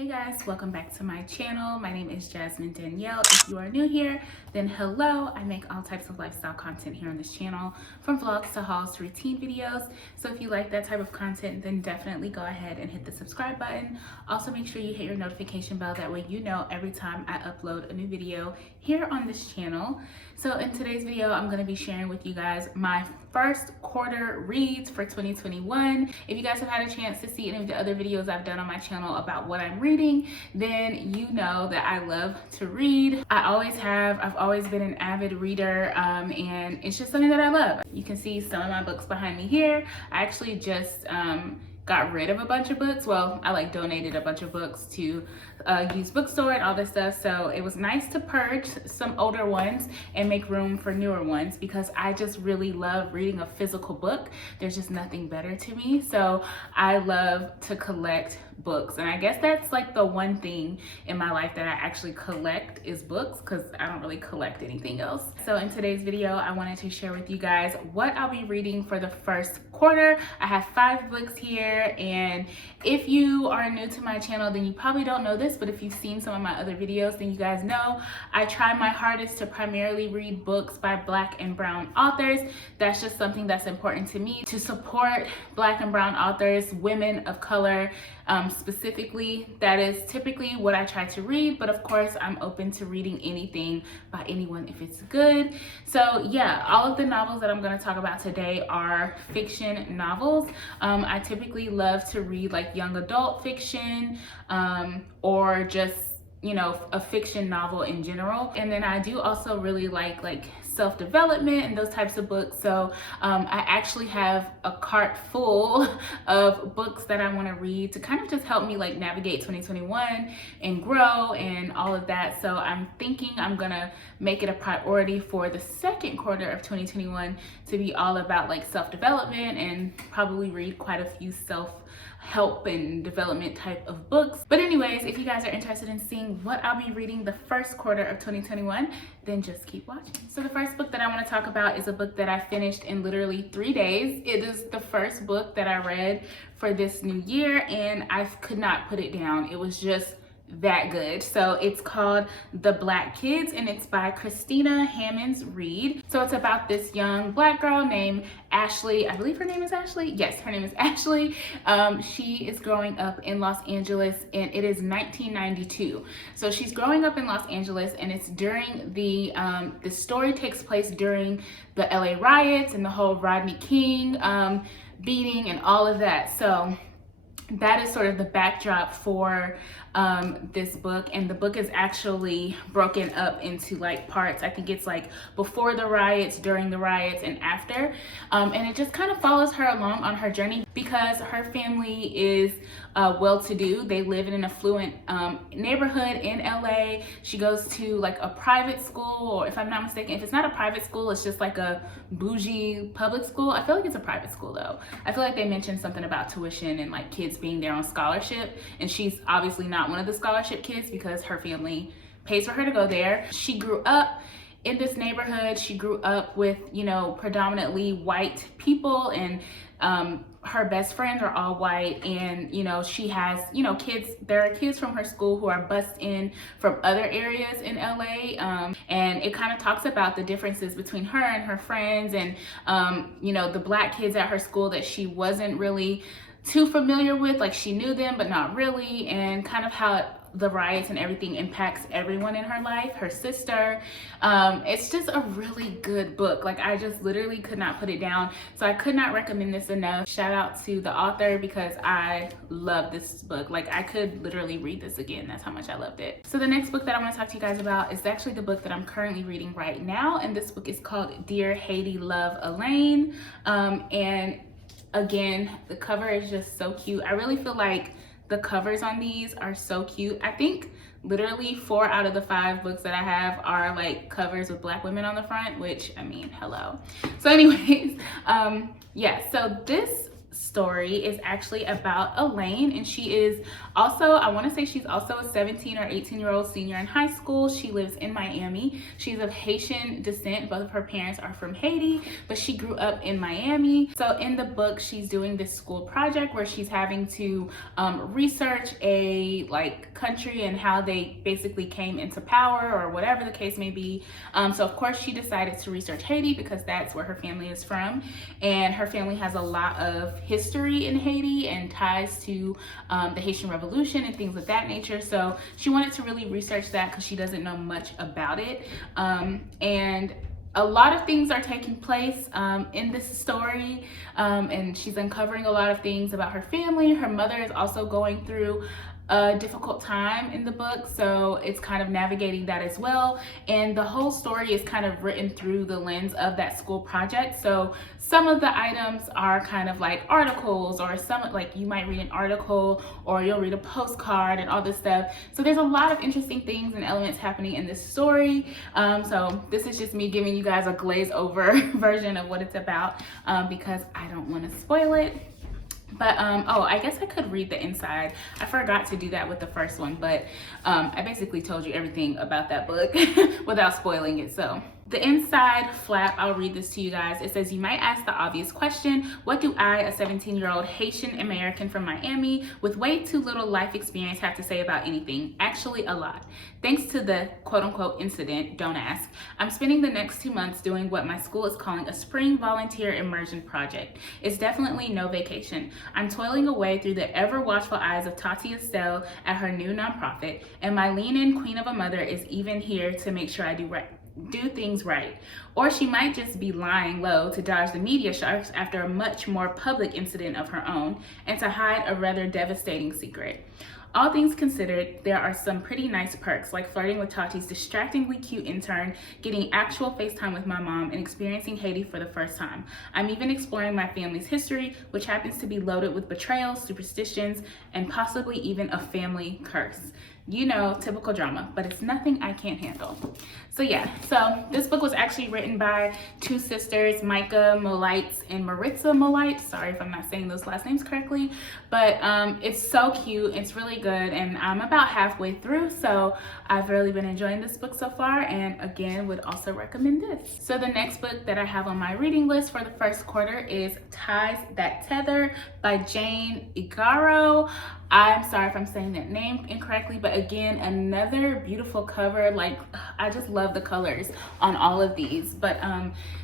Hey guys, welcome back to my channel. My name is Jasmine Danielle. If you are new here, then hello. I make all types of lifestyle content here on this channel, from vlogs to hauls to routine videos. So if you like that type of content, then definitely go ahead and hit the subscribe button. Also make sure you hit your notification bell, that way you know every time I upload a new video here on this channel. So in today's video, I'm going to be sharing with you guys my first quarter reads for 2021. If you guys have had a chance to see any of the other videos I've done on my channel about what I'm reading, then you know that I love to read. I always have. I've always been an avid reader, and it's just something that I love. You can see some of my books behind me here. I actually just got rid of a bunch of books. Well, I donated a bunch of books to used bookstore and all this stuff. So it was nice to purge some older ones and make room for newer ones, because I just really love reading a physical book. There's just nothing better to me. So I love to collect books, and I guess that's like the one thing in my life that I actually collect is books, because I don't really collect anything else. So in today's video, I wanted to share with you guys what I'll be reading for the first quarter. I have 5 books here, and if you are new to my channel, then you probably don't know this, but if you've seen some of my other videos, then you guys know I try my hardest to primarily read books by Black and brown authors. That's just something that's important to me, to support Black and brown authors, women of color, specifically. That is typically what I try to read, but of course I'm open to reading anything by anyone if it's good. So yeah, all of the novels that I'm going to talk about today are fiction novels. I typically love to read like young adult fiction, or just, you know, a fiction novel in general. And then I do also really like self-development and those types of books. So I actually have a cart full of books that I want to read to kind of just help me like navigate 2021 and grow and all of that. So I'm thinking I'm gonna make it a priority for the second quarter of 2021 to be all about like self-development, and probably read quite a few self-help and development type of books. But anyways, if you guys are interested in seeing what I'll be reading the first quarter of 2021, then just keep watching. So the first book that I want to talk about is a book that I finished in literally 3 days. It is the first book that I read for this new year, and I could not put it down. It was just that good. So it's called The Black Kids, and it's by Christina Hammonds Reed. So it's about this young Black girl named Ashley. I believe her name is Ashley. Yes, her name is Ashley. She is growing up in Los Angeles, and it is 1992. So she's growing up in Los Angeles, and it's during the story takes place during the LA riots and the whole Rodney King beating and all of that. So that is sort of the backdrop for this book, and the book is actually broken up into like parts. I think it's like before the riots, during the riots, and after, and it just kind of follows her along on her journey, because her family is well-to-do. They live in an affluent neighborhood in LA. She goes to like a private school, or if I'm not mistaken, if it's not a private school, it's just like a bougie public school. I feel like it's a private school though. I feel like they mentioned something about tuition and like kids being there on scholarship, and she's obviously not one of the scholarship kids because her family pays for her to go there. She grew up in this neighborhood. She grew up with, you know, predominantly white people, and her best friends are all white, and you know, she has, you know, kids. There are kids from her school who are bused in from other areas in LA, and it kind of talks about the differences between her and her friends, and you know, the Black kids at her school that she wasn't really too familiar with. Like, she knew them but not really, and kind of how the riots and everything impacts everyone in her life, her sister. It's just a really good book. Like, I just literally could not put it down. So I could not recommend this enough. Shout out to the author, because I love this book. Like, I could literally read this again. That's how much I loved it. So the next book that I want to talk to you guys about is actually the book that I'm currently reading right now, and this book is called Dear Haiti, Love, Elaine. And again, the cover is just so cute. I really feel like the covers on these are so cute. I think literally 4 out of the 5 books that I have are like covers with Black women on the front, which, I mean, hello. So anyways, yeah, so this story is actually about Elaine, and she is also, I want to say she's also a 17 or 18-year-old senior in high school. She lives in Miami. She's of Haitian descent. Both of her parents are from Haiti, but she grew up in Miami. So in the book, she's doing this school project where she's having to research a country and how they basically came into power or whatever the case may be. So of course she decided to research Haiti because that's where her family is from, and her family has a lot of history in Haiti and ties to the Haitian Revolution and things of that nature. So she wanted to really research that because she doesn't know much about it. And a lot of things are taking place in this story, and she's uncovering a lot of things about her family. Her mother is also going through a difficult time in the book, so it's kind of navigating that as well. And the whole story is kind of written through the lens of that school project. So some of the items are kind of like articles, or some, like, you might read an article or you'll read a postcard and all this stuff. So there's a lot of interesting things and elements happening in this story. So this is just me giving you guys a glaze over version of what it's about, because I don't want to spoil it. But oh, I guess I could read the inside. I forgot to do that with the first one, but I basically told you everything about that book without spoiling it. So the inside flap, I'll read this to you guys. It says, "You might ask the obvious question, what do I, a 17-year-old Haitian American from Miami with way too little life experience, have to say about anything? Actually, a lot. Thanks to the quote-unquote incident, don't ask, I'm spending the next 2 months doing what my school is calling a spring volunteer immersion project. It's definitely no vacation. I'm toiling away through the ever-watchful eyes of Tati Estelle at her new nonprofit, and my lean-in queen of a mother is even here to make sure I do things right. Or she might just be lying low to dodge the media sharks after a much more public incident of her own and to hide a rather devastating secret. All things considered, there are some pretty nice perks, like flirting with Tati's distractingly cute intern, getting actual FaceTime with my mom, and experiencing Haiti for the first time. I'm even exploring my family's history, which happens to be loaded with betrayal, superstitions, and possibly even a family curse. You know, typical drama, but it's nothing I can't handle." So yeah, so this book was actually written by two sisters, Micah Molites and Maritza Molites. Sorry if I'm not saying those last names correctly, but it's so cute. It's really good, and I'm about halfway through, so I've really been enjoying this book so far, and again, would also recommend this. So the next book that I have on my reading list for the first quarter is Ties That Tether by Jane Igaro. I'm sorry if I'm saying that name incorrectly, but again, another beautiful cover. Like, I just love the colors on all of these. But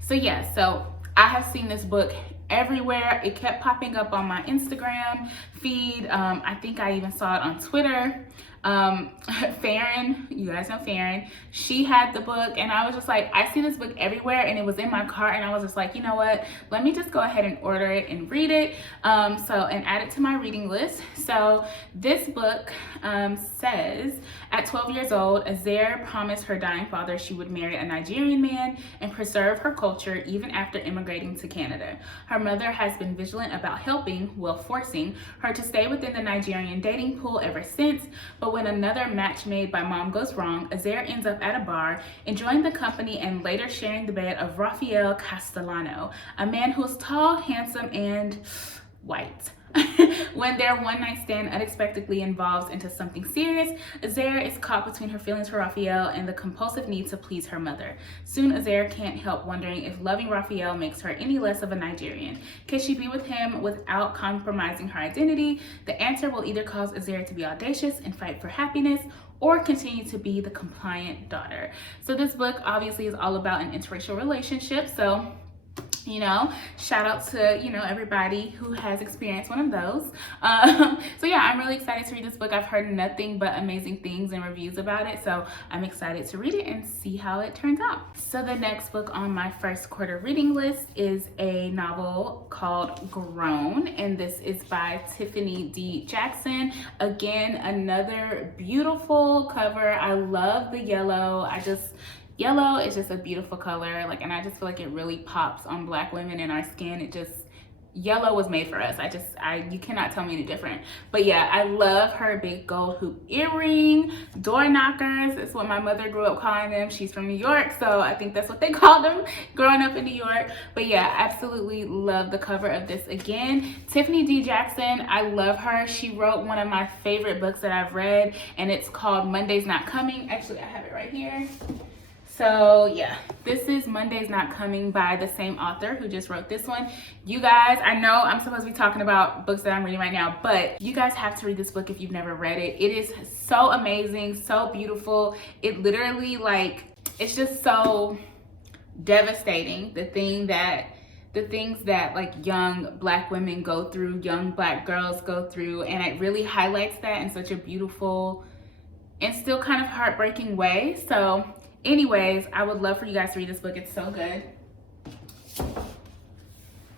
so yeah, so I have seen this book everywhere. It kept popping up on my Instagram feed. I think I even saw it on Twitter. Farron, you guys know Farron, she had the book, and I was just like, I see this book everywhere, and it was in my cart, and I was just like, you know what, let me just go ahead and order it and read it, and add it to my reading list. So this book says, at 12 years old, Azaire promised her dying father she would marry a Nigerian man and preserve her culture even after immigrating to Canada. Her mother has been vigilant about helping, well, forcing her to stay within the Nigerian dating pool ever since, but when another match made by mom goes wrong, Azaire ends up at a bar, enjoying the company and later sharing the bed of Rafael Castellano, a man who's tall, handsome, and white. When their one-night stand unexpectedly involves into something serious, Azaire is caught between her feelings for Rafael and the compulsive need to please her mother. Soon, Azaire can't help wondering if loving Rafael makes her any less of a Nigerian. Can she be with him without compromising her identity? The answer will either cause Azaire to be audacious and fight for happiness, or continue to be the compliant daughter. So this book obviously is all about an interracial relationship. So, you know, shout out to, you know, everybody who has experienced one of those. So yeah, I'm really excited to read this book. I've heard nothing but amazing things and reviews about it, so I'm excited to read it and see how it turns out. So the next book on my first quarter reading list is a novel called Grown, and this is by Tiffany D. Jackson. Again, another beautiful cover. I love the yellow. Yellow is just a beautiful color, like, and I just feel like it really pops on Black women and our skin. It just yellow was made for us. You cannot tell me any different. But yeah, I love her big gold hoop earring, door knockers. It's what my mother grew up calling them. She's from New York, so I think that's what they called them growing up in New York. But yeah, absolutely love the cover of this again. Tiffany D. Jackson, I love her. She wrote one of my favorite books that I've read, and it's called Monday's Not Coming. Actually, I have it right here. So yeah, this is Monday's Not Coming by the same author who just wrote this one. You guys, I know I'm supposed to be talking about books that I'm reading right now, but you guys have to read this book if you've never read it. It is so amazing, so beautiful. It literally, like, it's just so devastating, the things that like young Black women go through, young Black girls go through, and it really highlights that in such a beautiful and still kind of heartbreaking way. So anyways, I would love for you guys to read this book. It's so good.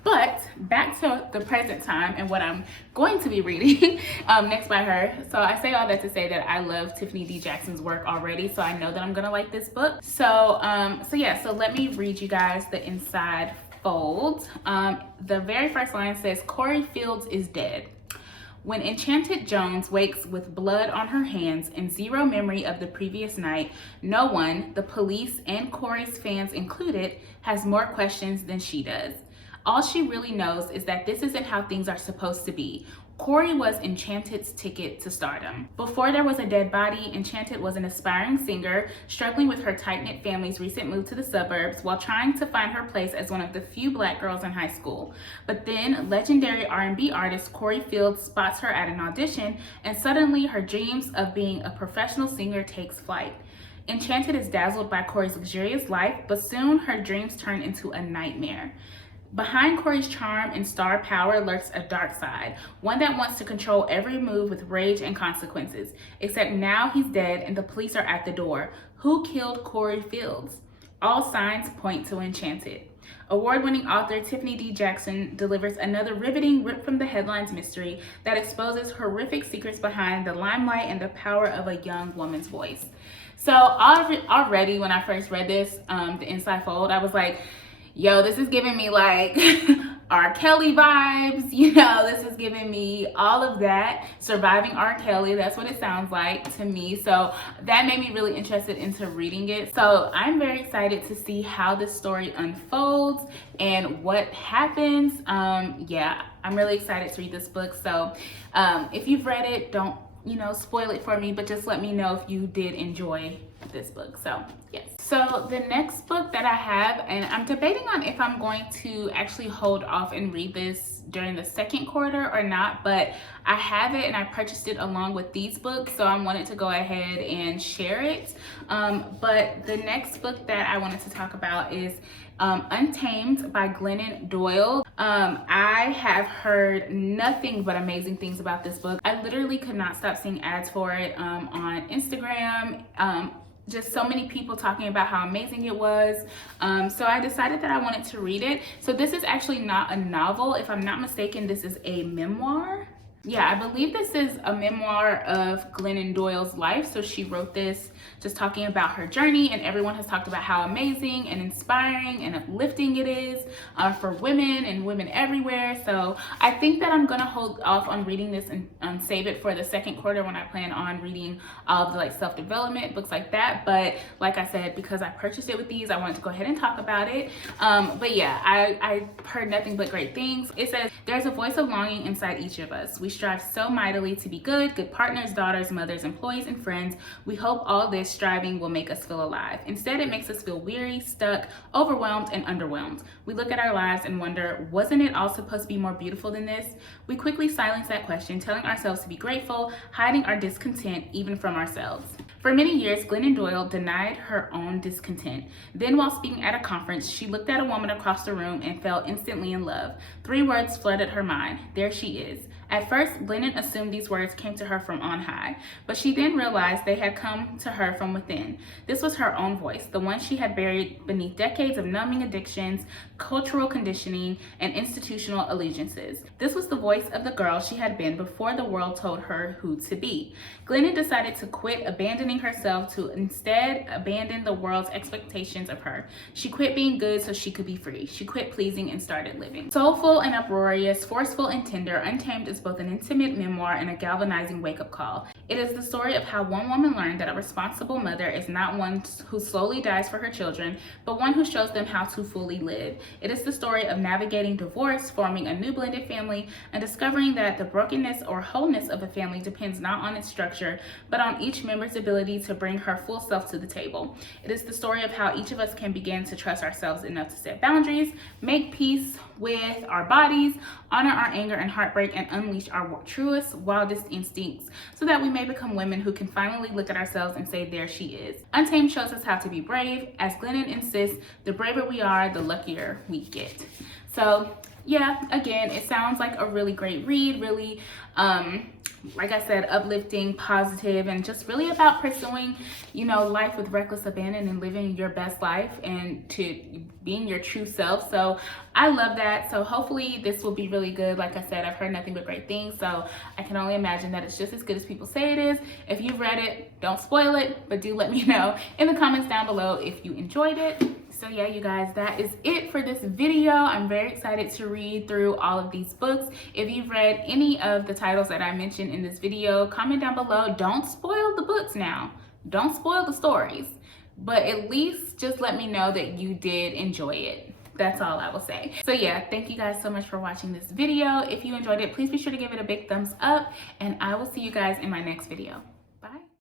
But back to the present time and what I'm going to be reading next by her. So I say all that to say that I love Tiffany D. Jackson's work already, so I know that I'm gonna like this book. So let me read you guys the inside fold. The very first line says, Corey Fields is dead. When Enchanted Jones wakes with blood on her hands and zero memory of the previous night, no one, the police and Corey's fans included, has more questions than she does. All she really knows is that this isn't how things are supposed to be. Corey was Enchanted's ticket to stardom. Before there was a dead body, Enchanted was an aspiring singer, struggling with her tight-knit family's recent move to the suburbs while trying to find her place as one of the few Black girls in high school. But then, legendary R&B artist Corey Fields spots her at an audition, and suddenly her dreams of being a professional singer takes flight. Enchanted is dazzled by Corey's luxurious life, but soon her dreams turn into a nightmare. Behind Corey's charm and star power lurks a dark side, one that wants to control every move with rage and consequences. Except now he's dead and the police are at the door. Who killed Corey Fields? All signs point to Enchanted. Award-winning author Tiffany D. Jackson delivers another riveting rip from the headlines mystery that exposes horrific secrets behind the limelight and the power of a young woman's voice. So already when I first read this, the inside fold, I was like, yo, this is giving me like R. Kelly vibes, you know, this is giving me all of that. Surviving R. Kelly, that's what it sounds like to me. So that made me really interested into reading it. So I'm very excited to see how this story unfolds and what happens. Yeah, I'm really excited to read this book. So if you've read it, don't, spoil it for me, but just let me know if you did enjoy this book. So yes. So the next book that I have, and I'm debating on if I'm going to actually hold off and read this during the second quarter or not, but I have it and I purchased it along with these books, so I wanted to go ahead and share it. But the next book that I wanted to talk about is Untamed by Glennon Doyle. I have heard nothing but amazing things about this book. I literally could not stop seeing ads for it on Instagram. Just so many people talking about how amazing it was. So I decided that I wanted to read it. So this is actually not a novel. If I'm not mistaken, this is a memoir. Yeah, I believe this is a memoir of Glennon Doyle's life. So she wrote this just talking about her journey, and everyone has talked about how amazing and inspiring and uplifting it is for women and women everywhere. So I think that I'm gonna hold off on reading this and save it for the second quarter when I plan on reading all of the like self-development books like that. But like I said, because I purchased it with these, I wanted to go ahead and talk about it. But yeah, I heard nothing but great things. It says, there's a voice of longing inside each of us. We strive so mightily to be good partners, daughters, mothers, employees, and friends. We hope all this striving will make us feel alive. Instead, it makes us feel weary, stuck, overwhelmed, and underwhelmed. We look at our lives and wonder, wasn't it all supposed to be more beautiful than this? We quickly silence that question, telling ourselves to be grateful, hiding our discontent even from ourselves. For many years, Glennon Doyle denied her own discontent. Then, while speaking at a conference, she looked at a woman across the room and fell instantly in love. 3 words flooded her mind. There she is. At first, Glennon assumed these words came to her from on high, but she then realized they had come to her from within. This was her own voice, the one she had buried beneath decades of numbing addictions, cultural conditioning, and institutional allegiances. This was the voice of the girl she had been before the world told her who to be. Glennon decided to quit abandoning herself to instead abandon the world's expectations of her. She quit being good so she could be free. She quit pleasing and started living. Soulful and uproarious, forceful and tender, Untamed is both an intimate memoir and a galvanizing wake-up call. It is the story of how one woman learned that a responsible mother is not one who slowly dies for her children, but one who shows them how to fully live. It is the story of navigating divorce, forming a new blended family, and discovering that the brokenness or wholeness of a family depends not on its structure, but on each member's ability to bring her full self to the table. It is the story of how each of us can begin to trust ourselves enough to set boundaries, make peace with our bodies, honor our anger and heartbreak, and unleash our truest, wildest instincts so that we may become women who can finally look at ourselves and say, there she is. Untamed shows us how to be brave. As Glennon insists, the braver we are, the luckier we get. So yeah, again, it sounds like a really great read, really, like I said, uplifting, positive, and just really about pursuing, life with reckless abandon and living your best life and to being your true self. So I love that. So hopefully this will be really good. Like I said, I've heard nothing but great things, so I can only imagine that it's just as good as people say it is. If you've read it, don't spoil it, but do let me know in the comments down below if you enjoyed it. So yeah, you guys, that is it for this video. I'm very excited to read through all of these books. If you've read any of the titles that I mentioned in this video, comment down below. Don't spoil the books now. Don't spoil the stories, but at least just let me know that you did enjoy it. That's all I will say. So yeah, thank you guys so much for watching this video. If you enjoyed it, please be sure to give it a big thumbs up, and I will see you guys in my next video.